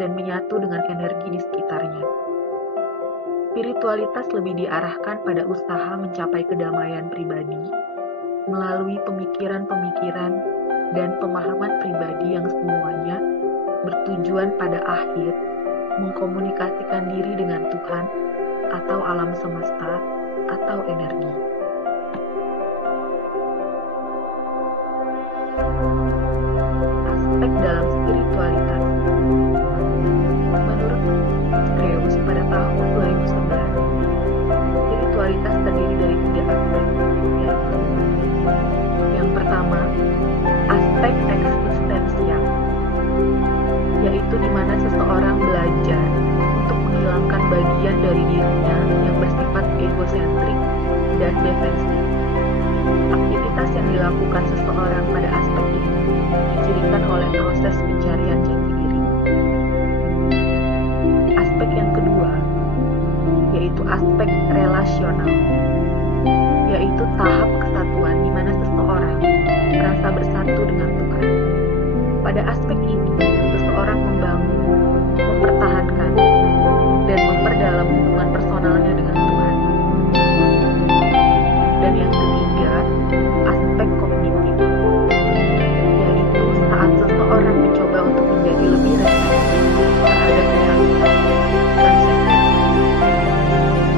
dan menyatu dengan energi di sekitarnya. Spiritualitas lebih diarahkan pada usaha mencapai kedamaian pribadi melalui pemikiran-pemikiran dan pemahaman pribadi yang semuanya bertujuan pada akhir mengkomunikasikan diri dengan Tuhan atau alam semesta atau energi. Aspek dalam spiritualitas. Menurut Kreus pada tahun 2011, spiritualitas terdiri dari 3 aspek, yaitu yang pertama, aspek eksistensial, yaitu di mana seseorang belajar untuk menghilangkan bagian dari dirinya yang bersifat egosentrik dan defensif. Aktivitas yang dilakukan seseorang pada aspek ini dicirikan oleh proses pencarian jati diri. Aspek yang kedua, yaitu aspek relasional, yaitu tahap kesatuan di mana seseorang merasa bersatu dengan Tuhan. Pada aspek ini, seseorang membangun, mempertahankan, dan memperdalam hubungan personalnya dengan Tuhan. Dan yang ketiga, aspek kognitif, yaitu saat seseorang mencoba untuk menjadi lebih reseptif terhadap realitas transendensi.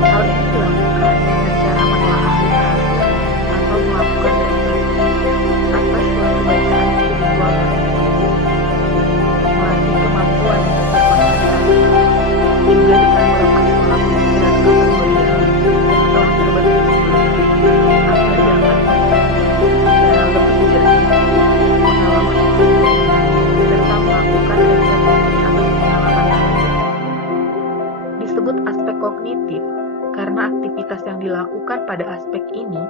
Hal ini dilakukan dengan cara menelaah literasi atau melakukan refleksi atas suatu bacaan spiritual melatih kemampuan untuk berkonsentrasi, juga dengan melepas pola pemikiran kategorial yang telah terbentuk sebelumnya agar dapat memperbaiki secara lebih jernih pengalaman hidup serta melakukan refleksi atas pengalaman tersebut. Disebut aspek kognitif karena aktivitas yang dilakukan pada aspek ini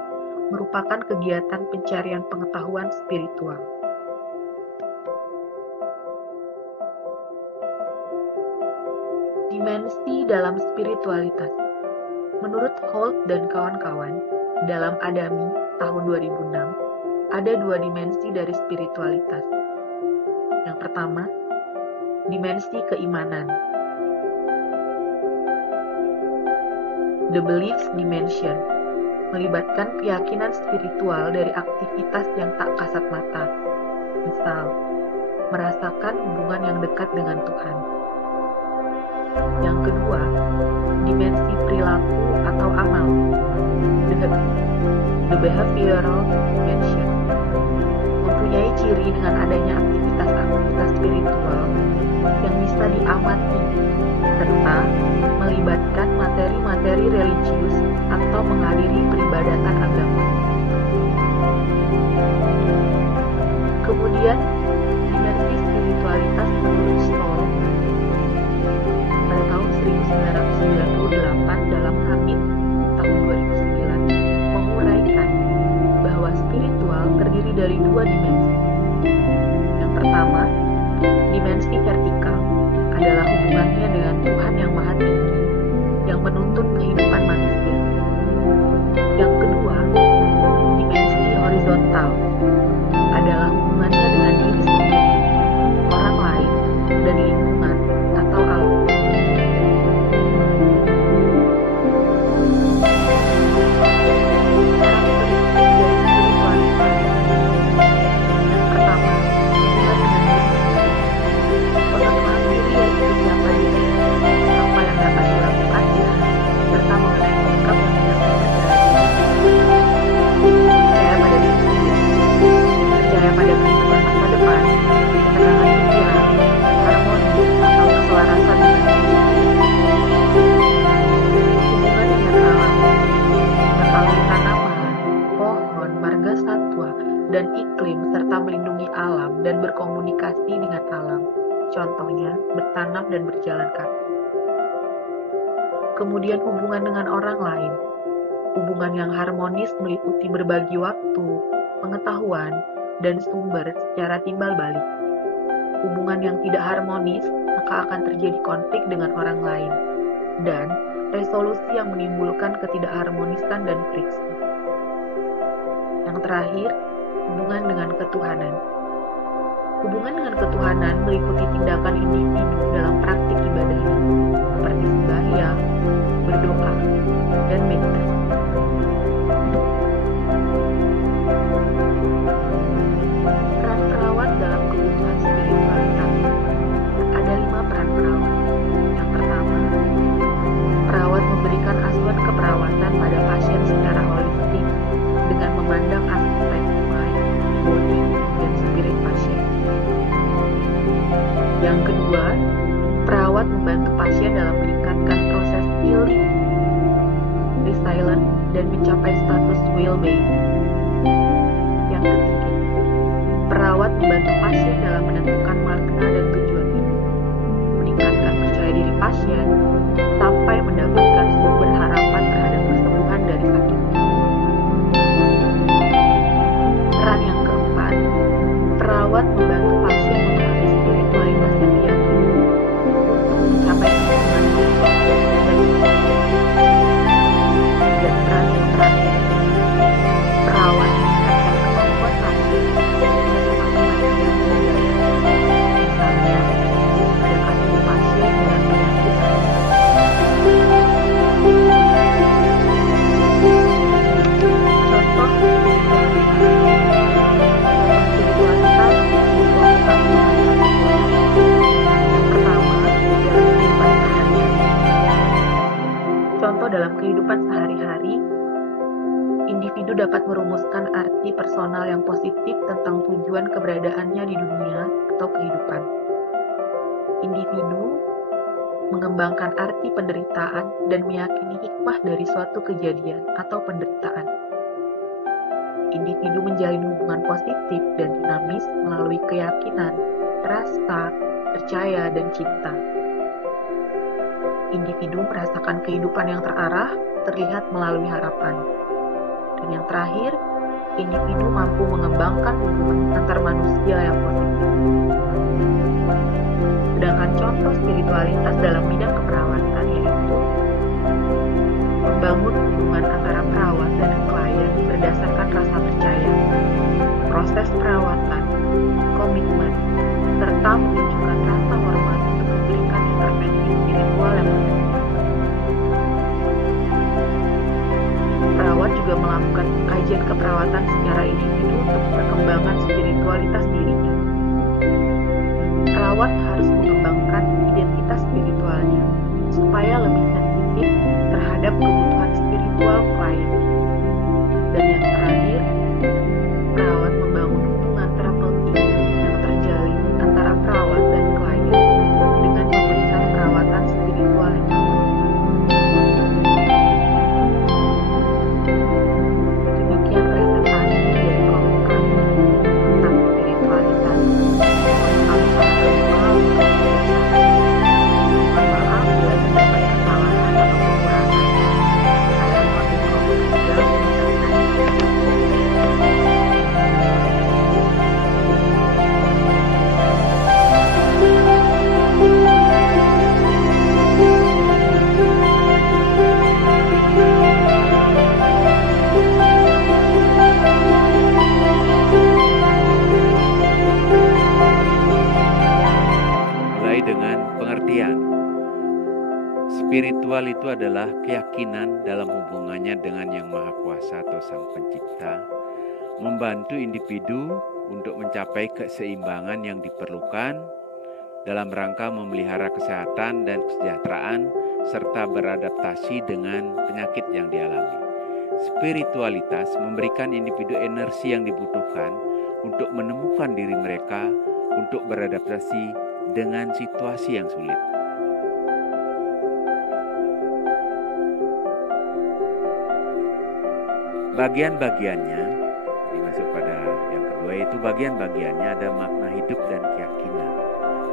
merupakan kegiatan pencarian pengetahuan spiritual. Dimensi dalam spiritualitas. Menurut Holt dan kawan-kawan, dalam Adami tahun 2006, ada 2 dimensi dari spiritualitas. Yang pertama, dimensi keimanan. The Beliefs Dimension melibatkan keyakinan spiritual dari aktivitas yang tak kasat mata. Misal, merasakan hubungan yang dekat dengan Tuhan. Yang kedua, dimensi perilaku atau amal. The Behavioral Dimension mempunyai ciri dengan adanya aktivitas-aktivitas spiritual yang bisa diamati serta melibatkan materi-materi religius atau menghadiri peribadatan agama. Kemudian, dimensi spiritualitas menurut Stoll pada tahun 1998 dalam Hamid tahun 2009 menguraikan bahwa spiritual terdiri dari 2 dimensi. Yang pertama, dimensi vertikal adalah hubungannya dengan Tuhan yang Maha Tinggi yang menuntun kehidupan manusia. Yang kedua, dimensi horizontal adalah hubungannya dengan diri sendiri, orang lain, dan lingkungan atau alam. Dan iklim serta melindungi alam dan berkomunikasi dengan alam, contohnya bertanam dan berjalan kaki. Kemudian hubungan dengan orang lain, hubungan yang harmonis meliputi berbagi waktu, pengetahuan, dan sumber secara timbal balik. Hubungan yang tidak harmonis maka akan terjadi konflik dengan orang lain, dan resolusi yang menimbulkan ketidakharmonisan dan friksi. Yang terakhir, hubungan dengan ketuhanan. Hubungan dengan ketuhanan meliputi tindakan individu dalam praktik ibadahnya, seperti sembahyang, berdoa, dan meditasi. Peran perawat dalam kebutuhan spiritualitas. Ada 5 peran perawat. Yang pertama, perawat memberikan asuhan keperawatan pada pasien secara holistik dengan memandang aspek mind, body, dan spirit pasien. Yang kedua, perawat membantu pasien dalam meningkatkan proses healing, resilience, dan mencapai status well-being. Yang ketiga, perawat membantu pasien dalam menentukan makna dan tujuan hidup, meningkatkan percaya diri pasien, sampai mendapatkan sumber harapan terhadap kesembuhan dari sakitnya. Peran yang keempat, perawat membantu pasien memahami spiritualitas yang diyakini untuk mencapai kesenangan dan peran yang terakhir, perawat meningkatkan kemampuan pasien dan memahami yang budaya. Misalnya, mendekati pasien dengan penyakit contoh spiritualitas dalam kehidupan sehari-hari, individu dapat merumuskan arti personal yang positif tentang tujuan keberadaannya di dunia atau kehidupan. Individu mengembangkan arti penderitaan dan meyakini hikmah dari suatu kejadian atau penderitaan. Individu menjalin hubungan positif dan dinamis melalui keyakinan, rasa, percaya, dan cinta. Individu merasakan kehidupan yang terarah terlihat melalui harapan. Dan yang terakhir, individu mampu mengembangkan hubungan antar manusia yang positif. Sedangkan contoh spiritualitas dalam bidang keperawatan yaitu membangun hubungan antara perawat dan klien berdasarkan rasa percaya, proses perawatan, komitmen, serta menunjukkan rasa hormat untuk memberikan intervensi spiritual yang efektif. Perawat juga melakukan kajian keperawatan secara individu untuk perkembangan spiritualitas dirinya. Perawat harus mengembangkan identitas spiritualnya supaya lebih sensitif terhadap kebutuhan spiritual klien. Dan yang terakhir, perawat membangun hubungan terapeutik yang terjalin antara perawat dan klien dengan memberikan perawatan spiritual yang tepat. Demikian presentasi dari kelompok kami tentang spiritualitas. Kami sangat berdoa untuk mohon maaf bila terdapat kesalahan atau kekurangan. Saya mewakili kelompok ketiga mengucapkan dengan pengertian. Spiritual itu adalah keyakinan dalam hubungannya dengan Yang Maha Kuasa atau Sang Pencipta, membantu individu untuk mencapai keseimbangan yang diperlukan dalam rangka memelihara kesehatan dan kesejahteraan serta beradaptasi dengan penyakit yang dialami. Spiritualitas memberikan individu energi yang dibutuhkan untuk menemukan diri mereka untuk beradaptasi dengan situasi yang sulit. Bagian-bagiannya, dimasuk pada yang kedua itu bagian-bagiannya ada makna hidup dan keyakinan.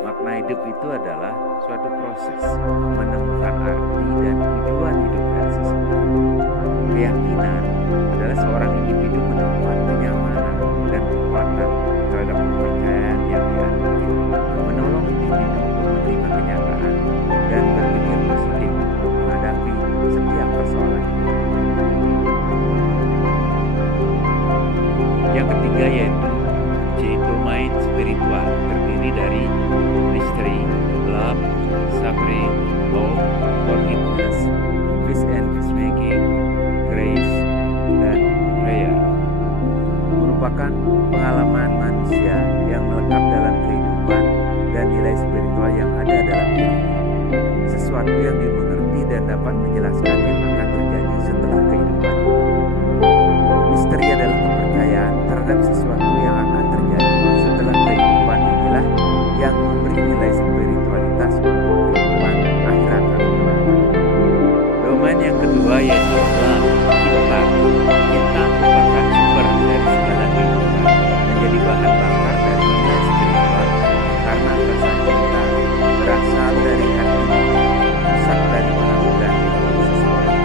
Makna hidup itu adalah suatu proses menemukan arti dan tujuan hidup dan seseorang. Keyakinan adalah seorang individu menemukan kenyamanan dan kekuatan terhadap kepercayaan yang dianut, menolong individu untuk menerima kenyataan dan berpikir positif untuk menghadapi setiap persoalan. Yang ketiga yaitu domain spiritual terdiri dari mystery, love, suffering, hope, forgiveness, peace and peacemaking, grace, dan prayer. Merupakan pengalaman manusia yang melekat dalam kehidupan dan nilai spiritual yang ada dalam dirinya. Sesuatu yang dimengerti dan dapat menjelaskan yang akan terjadi setelah kehidupan ini. Misteri adalah kepercayaan terhadap sesuatu yang akan terjadi setelah kehidupan inilah yang memberi nilai spiritualitas untuk kehidupan akhirat atau kelak. Domain yang kedua yaitu love, cinta. Cinta merupakan sumber dari segala kehidupan, menjadi bahan bakar dari nilai spiritual karena rasa cinta berasal dari hati, pusat dari penampilan diri seseorang.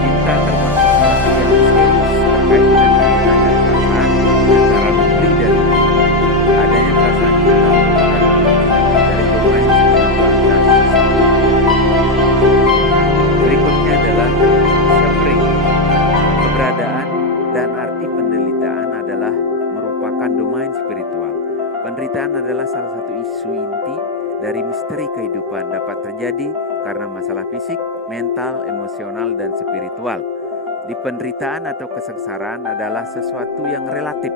Cinta termasuk sesuatu yang misterius terkait dengan cinta dan perasaan antara memberi dan memberi. Adanya perasaan cinta merupakan kunci dari domain spiritualitas seseorang. Berikutnya adalah suffering. Keberadaan dan arti penderitaan adalah merupakan domain spiritual. Penderitaan adalah salah satu isu inti dari misteri kehidupan, dapat terjadi karena masalah fisik, mental, emosional, dan spiritual. Di penderitaan atau kesengsaraan adalah sesuatu yang relatif,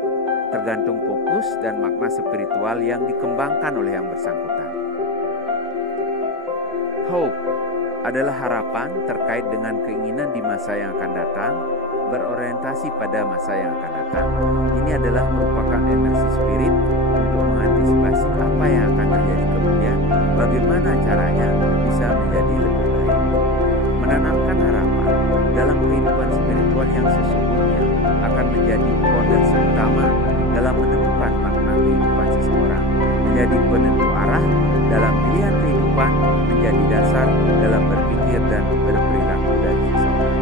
tergantung fokus dan makna spiritual yang dikembangkan oleh yang bersangkutan. Hope adalah harapan terkait dengan keinginan di masa yang akan datang, berorientasi pada masa yang akan datang. Ini adalah merupakan energi spirit untuk mengantisipasi apa yang akan terjadi kemudian, bagaimana caranya bisa menjadi lebih baik. Menanamkan harapan dalam kehidupan spiritual yang sesungguhnya akan menjadi fondasi utama dalam menemukan makna kehidupan seseorang, menjadi penentu arah dalam pilihan kehidupan, menjadi dasar dalam berpikir dan berperilaku dari seseorang.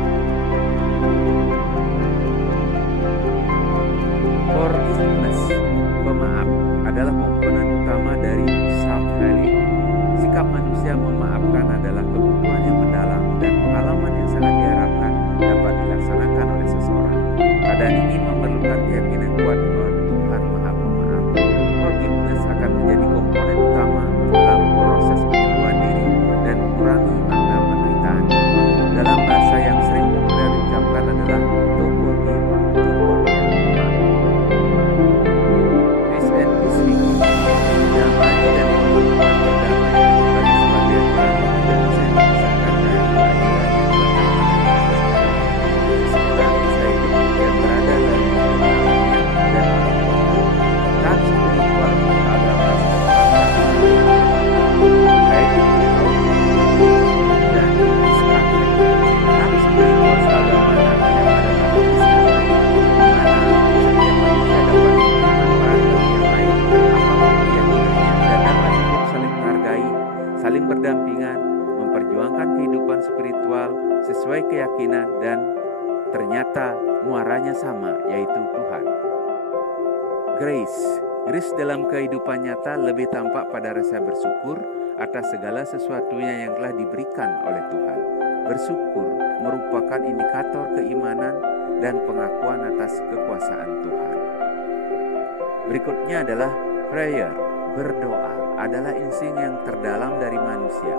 Forgiveness, pemaaf, adalah komponen utama dari self-healing. Sikap manusia memaafkan adalah kebutuhan yang mendalam dan pengalaman yang sangat diharapkan dapat dilaksanakan oleh seseorang. Keadaan ini memerlukan keyakinan kuat bahwa Tuhan Maha Pemaaf. Forgiveness akan menjadi komponen utama dalam proses penyembuhan diri dan mengurangi makna penderitaan. Dalam bahasa yang sering populer diucapkan adalah to forgive, to forget, memaaf. Peace and peacemaking, damai dan pembentukan perdamaian bagi sebagian orang tidak bisa dipisahkan dari keadilan yang berkaitan. Seseorang bisa hidup dan berada dalam alamnya dan melakukan tahap spiritual agama seseorang baik tahun dan iskafir. Tahap spiritual seagama yang ada pada iskafir, di mana setiap manusia dapat bermanfaat bagi yang lain apapun keyakinannya dan dapat hidup saling menghargai, saling berdampingan, memperjuangkan kehidupan spiritual sesuai keyakinan dan ternyata muaranya sama, yaitu Tuhan. Grace dalam kehidupan nyata lebih tampak pada rasa bersyukur atas segala sesuatunya yang telah diberikan oleh Tuhan. Bersyukur merupakan indikator keimanan dan pengakuan atas kekuasaan Tuhan. Berikutnya adalah prayer. Berdoa adalah insting yang terdalam dari manusia,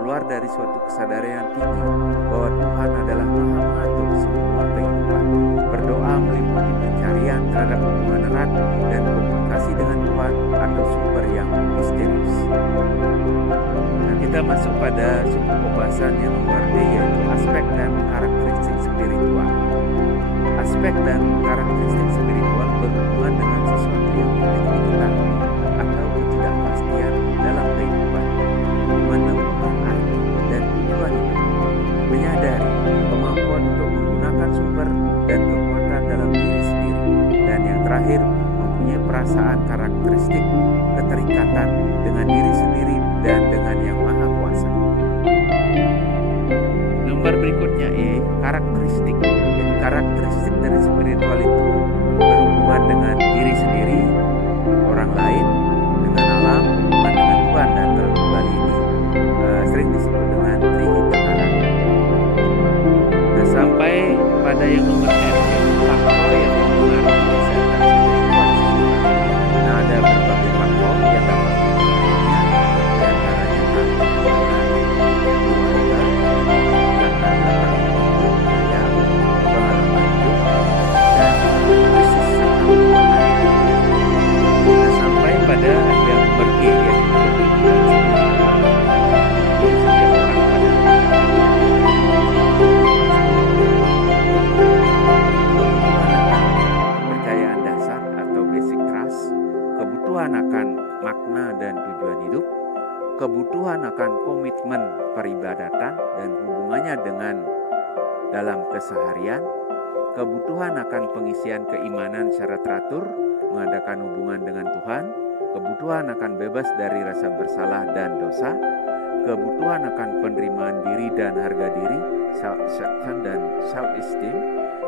keluar dari suatu kesadaran yang tinggi bahwa Tuhan adalah Maha mengatur semua kehidupan. Berdoa meliputi pencarian terhadap hubungan erat dan komunikasi dengan Tuhan atau sumber yang misterius. Nah, kita masuk pada sub pembahasan yang nomor D, yaitu aspek dan karakteristik spiritual. Aspek dan karakteristik spiritual berhubungan dengan sesuatu yang tidak diketahui atau ketidakpastian dalam kehidupan, menemukan arti dan tujuan hidup, menyadari kemampuan untuk menggunakan sumber dan kekuatan dalam diri sendiri, dan yang terakhir mempunyai perasaan karakteristik keterikatan dengan diri sendiri dan dengan Yang Maha Kuasa. Nomor berikutnya E, karakteristik. Jadi karakteristik dari spiritual itu berhubungan dengan diri sendiri, orang lain, dengan alam, hubungan dengan Tuhan, dan terkembali ini sering disebut dengan trihitakaran. Nah, sampai pada yang nomor F, yaitu faktor yang mempengaruhi kesehatan spiritual seseorang. Nah, kebutuhan akan makna dan tujuan hidup, kebutuhan akan komitmen peribadatan dan hubungannya dengan dalam keseharian, kebutuhan akan pengisian keimanan secara teratur, mengadakan hubungan dengan Tuhan, kebutuhan akan bebas dari rasa bersalah dan dosa, kebutuhan akan penerimaan diri dan harga diri, self-acceptance dan self-esteem,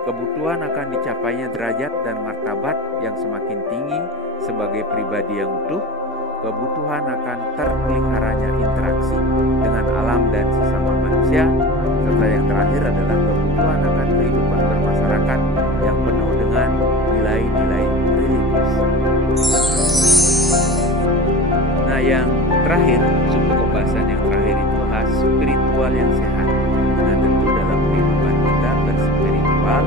kebutuhan akan dicapainya derajat dan martabat yang semakin tinggi sebagai pribadi yang utuh, kebutuhan akan terpeliharanya interaksi dengan alam dan sesama manusia, serta yang terakhir adalah kebutuhan akan kehidupan bermasyarakat yang penuh dengan nilai-nilai religius. Nah, yang terakhir, sumber pembahasan yang terakhir itu khas spiritual yang sehat. Nah, tentu dalam kehidupan kita berspiritual,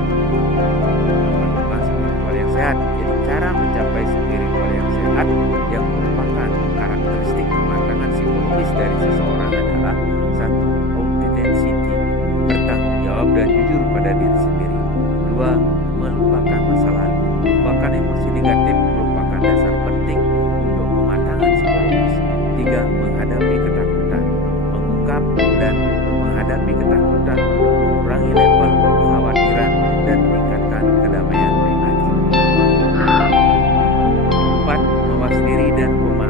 menemukan spiritual yang sehat. Jadi cara mencapai spiritual yang sehat yang merupakan karakteristik kematangan psikologis dari seseorang adalah satu, authenticity, bertanggung jawab dan jujur pada diri sendiri. Dua, melupakan masa lalu. Melupakan emosi negatif merupakan dasar penting untuk kematangan psikologis. Tiga, menghadapi ketakutan. Mengungkap dan menghadapi ketakutan untuk mengurangi level kekhawatiran dan meningkatkan kedamaian pribadi. Empat, mawas diri dan pemaaf.